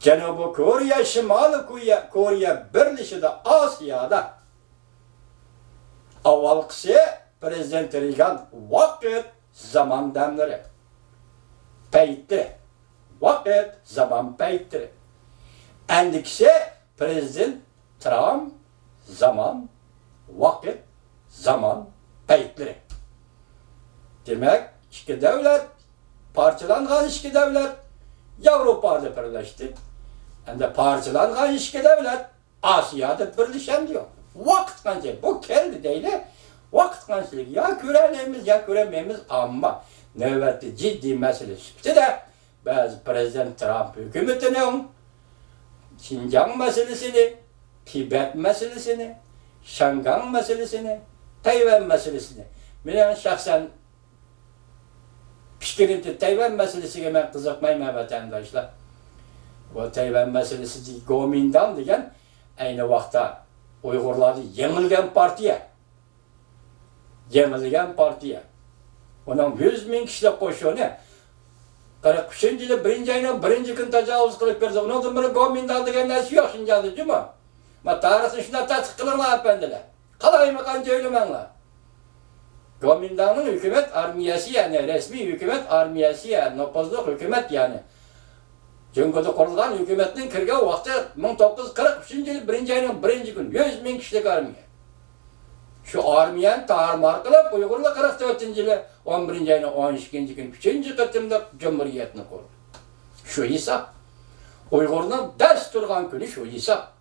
Janubiy Koreya, Shimoliy Koreya birlashida Osiyada. Avvalgisi Prezident Reagan vaqt zaman damlari. Paytdi. Vaqt zaman paytdi. Endikisi Prezident Trump zaman, vaqt, zaman paytleri. Demek iki devlet, parçalangan iki devlet Avrupa'da birleşti. Hem de parçalangan iki devlet Asya'da birleşen diyor. Vaqt kanca bu keldi değil. Vaqt kançılık ya göremeyiz ya göremeyimiz ama növbette ciddi meselesi de bazı Prezident Trump hükümetinin Şincan meselesini, Tibet meselesini, Şangan meselesini, Tayvan meselesini. Ben şahsen fikrimde Tayvan meselesine ben kızıkmayım vatandaşlar. Bu Tayvan meselesi Kuomintang degen aynı vakta Uygurları yenilgen partiye. Onun 100 bin kişilik koşuyor ne? 43. yılı birinci ayının birinci gün tecavüz kılıp verdi. Onun da bunu Kuomintang degen nesi yok Şincan'da değil mi? Ama tarihini şuna tasdik kılırlar efendiler. Kalay mı kanca öylemenler. Kuomintang'ın hükümet armiyası yani resmi hükümet armiyası yani nopozluk hükümet yani. Cumhuriyet'te kurulan hükümetin kirga vakti 1943. yıl birinci ayının birinci gün 100 bin kişilik armiye. Şu armiyen tarmar kılıp Uygurlu 44. yılı 11. ayının 12. gün 3. kıtımda Cumhuriyetini kurdu. Şu hesap. Uygur'un ders durgan günü şu hesap.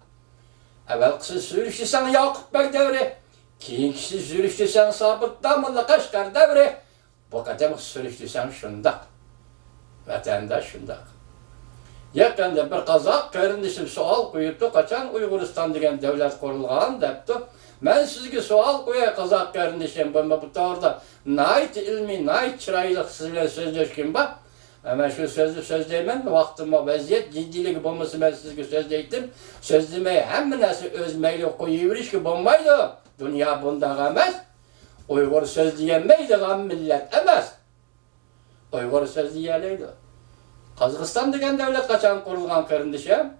Evvelkisi sürüştüsen Yakup Bey devri. Keyinkisi sürüştüsen Sabit Damlı Kaşgar devri. Bu kadar sürüştüsen şunda. Vatandaş şunda. Yakında bir Kazak kardeşim sual koyuptu. Kaçan Uyguristan degen devlet kurulgan depti. Ben sizge sual koya Kazak kardeşim. Bu tavrda nait ilmi, nait çıraylık sizle sözleşkin bak. Ama şu sözü sözleymen vaktime vaziyet ciddilik bulması ben sizge sözleydim. Sözlemeyi hem nasıl özmeyle koyuyoruz ki bulmaydı. Dünya bunda emez. Uygur sözleyemeydi gam millet emez. Uygur sözleyeleydi. Kazakistan degen devlet kaçan kurulgan kardeşim.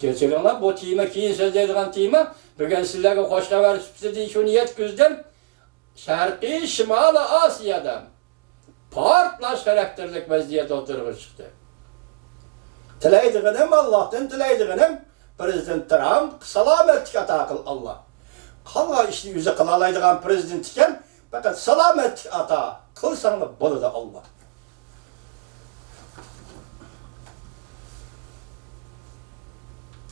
Geçelim bu tema keyin sözleydiğin tema. Bugün sizlerge hoş haber sürprizi şu niyet güzdüm. Şarkı Şimali Asya'da partlaş karakterlik vaziyette oturup çıktı. Tileydiğinim Allah'tan tileydiğinim Prezident Trump salametlik ata kıl Allah. Kala işte yüzü kılalaydıgan prezident iken fakat salametlik ata kılsan da bolu da Allah.